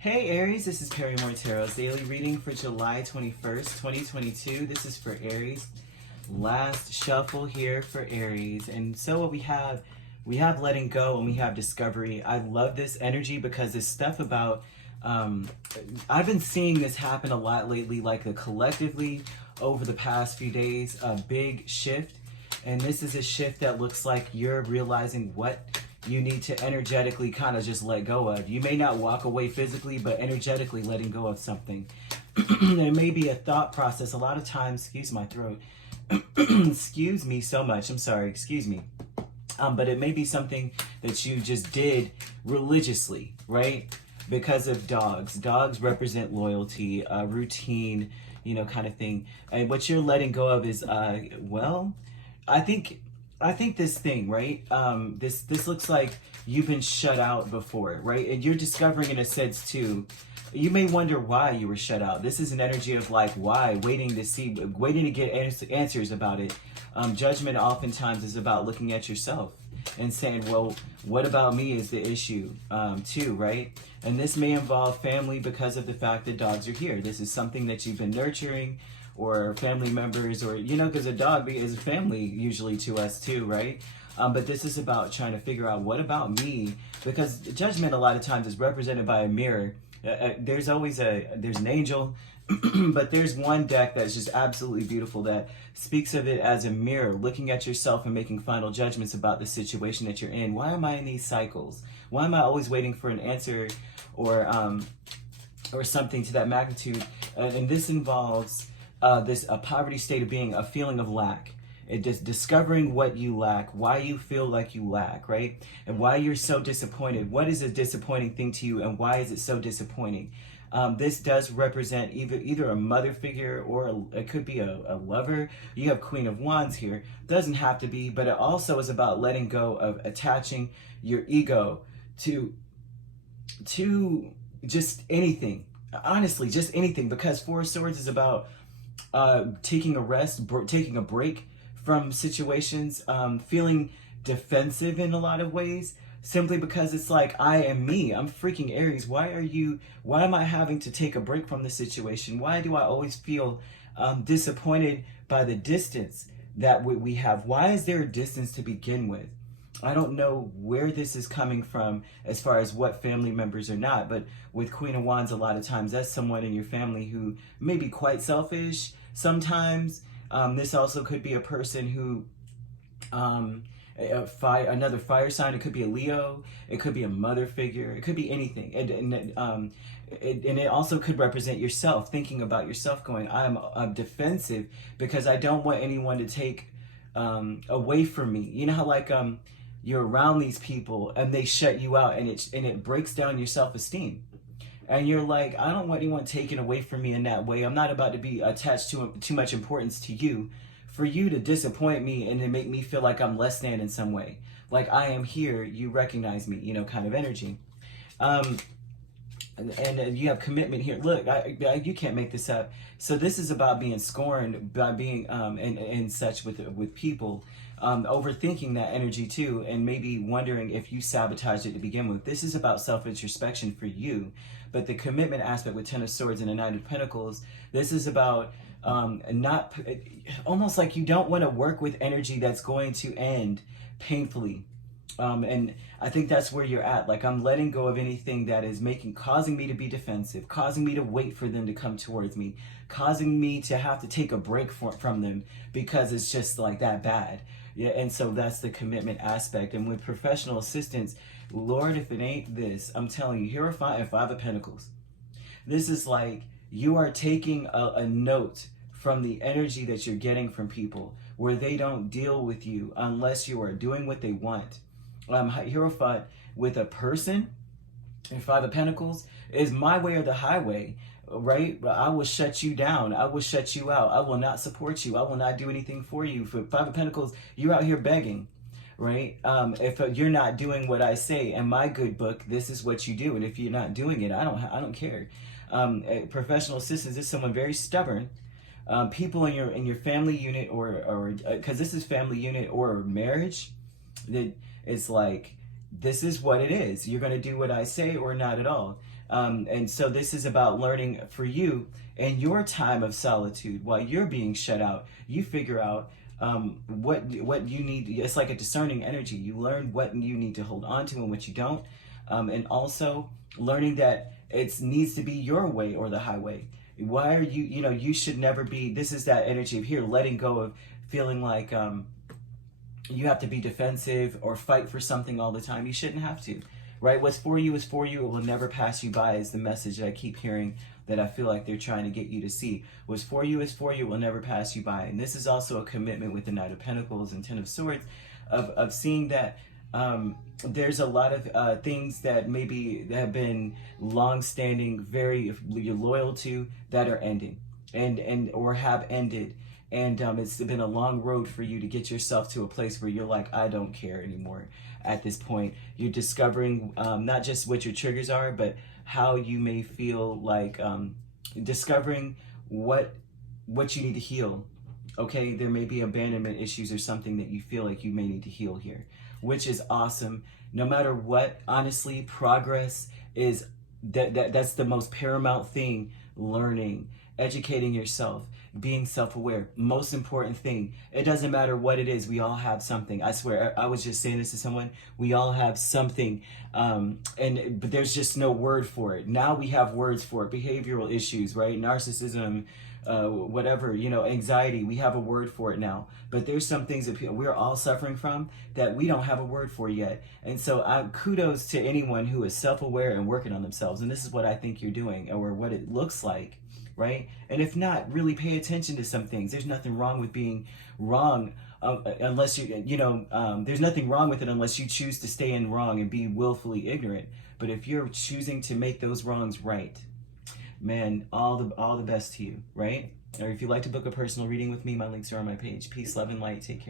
Hey Aries, this is Perrymore Tarot's daily reading for July 21st, 2022. This is for Aries. Last shuffle here for Aries. And so what we have letting go and we have discovery. I love this energy because this stuff about, I've been seeing this happen a lot lately, like collectively over the past few days, a big shift. And this is a shift that looks like you're realizing what you need to energetically kind of just let go of. You may not walk away physically, but energetically letting go of something. There may be a thought process. A lot of times, excuse my throat, excuse me so much, I'm sorry, excuse me. But it may be something that you just did religiously, right? Because of dogs. Dogs represent loyalty, routine, kind of thing. And what you're letting go of is, well, I think this thing, right? This looks like you've been shut out before, right? And you're discovering in a sense too. You may wonder why you were shut out. This is an energy of like why, waiting to get answers about it. Judgment oftentimes is about looking at yourself and saying, well, what about me is the issue too, right? And this may involve family because of the fact that dogs are here. This is something that you've been nurturing, or family members, or, because a dog is family usually to us too, right? But this is about trying to figure out, what about me? Because judgment a lot of times is represented by a mirror. There's always there's an angel, but there's one deck that's just absolutely beautiful that speaks of it as a mirror, looking at yourself and making final judgments about the situation that you're in. Why am I in these cycles? Why am I always waiting for an answer or something to that magnitude? And this involves a poverty state of being, a feeling of lack. It just discovering what you lack, why you feel like you lack, right? And why you're so disappointed. What is a disappointing thing to you, and why is it so disappointing? This does represent either a mother figure, or it could be a lover. You have Queen of Wands here. Doesn't have to be, but it also is about letting go of attaching your ego to just anything. Honestly, just anything, because Four of Swords is about taking a rest, taking a break from situations, feeling defensive in a lot of ways, simply because it's like, I am me. I'm freaking Aries. Why am I having to take a break from the situation? Why do I always feel disappointed by the distance that we have? Why is there a distance to begin with? I don't know where this is coming from as far as what family members are not, but with Queen of Wands, a lot of times that's someone in your family who may be quite selfish sometimes. This also could be a person who, another fire sign. It could be a Leo. It could be a mother figure. It could be anything. And it also could represent yourself, thinking about yourself, going, I'm defensive because I don't want anyone to take away from me. You know how like you're around these people and they shut you out, and it breaks down your self-esteem. And you're like, I don't want anyone taken away from me in that way. I'm not about to be attached to too much importance to you for you to disappoint me and to make me feel like I'm less than in some way. Like, I am here, you recognize me, kind of energy. And you have commitment here. Look, you can't make this up. So this is about being scorned, by being and such with people, overthinking that energy too, and maybe wondering if you sabotaged it to begin with. This is about self-introspection for you. But the commitment aspect with Ten of Swords and the Knight of Pentacles, this is about not almost like you don't want to work with energy that's going to end painfully. And I think that's where you're at. Like, I'm letting go of anything that is causing me to be defensive, causing me to wait for them to come towards me, causing me to have to take a break from them because it's just like that bad. Yeah, and so that's the commitment aspect. And with professional assistance, Lord, if it ain't this, I'm telling you, Hierophant and Five of Pentacles. This is like you are taking a note from the energy that you're getting from people, where they don't deal with you unless you are doing what they want. Hierophant with a person and Five of Pentacles is my way or the highway, right? I will shut you down. I will shut you out. I will not support you. I will not do anything for you. For Five of Pentacles, you're out here begging, right? If you're not doing what I say in my good book, this is what you do. And if you're not doing it, I don't care. Professional assistance is someone very stubborn. People in your family unit, or because this is family unit or marriage, that it's like, this is what it is. You're going to do what I say or not at all. And so this is about learning for you in your time of solitude while you're being shut out. You figure out what you need. It's like a discerning energy. You learn what you need to hold on to and what you don't. And also learning that it needs to be your way or the highway. Why are you, you should never be, this is that energy of here, letting go of feeling like you have to be defensive or fight for something all the time. You shouldn't have to, right? What's for you is for you. It will never pass you by is the message that I keep hearing, that I feel like they're trying to get you to see. What's for you is for you. It will never pass you by. And this is also a commitment with the Knight of Pentacles and Ten of Swords of seeing that there's a lot of things that maybe that have been long-standing, very you're loyal to, that are ending and or have ended. And it's been a long road for you to get yourself to a place where you're like, I don't care anymore. At this point, you're discovering not just what your triggers are, but how you may feel like discovering what you need to heal. Okay, there may be abandonment issues or something that you feel like you may need to heal here, which is awesome. No matter what, honestly, progress is that's the most paramount thing. Learning, educating yourself, being self-aware, most important thing. It doesn't matter what it is, we all have something. I swear, I was just saying this to someone, we all have something, but there's just no word for it. Now we have words for it. Behavioral issues, right? Narcissism, whatever, anxiety, we have a word for it now. But there's some things that we're all suffering from that we don't have a word for yet. And so kudos to anyone who is self-aware and working on themselves. And this is what I think you're doing, or what it looks like, right? And if not, really pay attention to some things. There's nothing wrong with being wrong unless there's nothing wrong with it unless you choose to stay in wrong and be willfully ignorant. But if you're choosing to make those wrongs right, man, all the best to you, right? Or if you'd like to book a personal reading with me, my links are on my page. Peace, love, and light. Take care.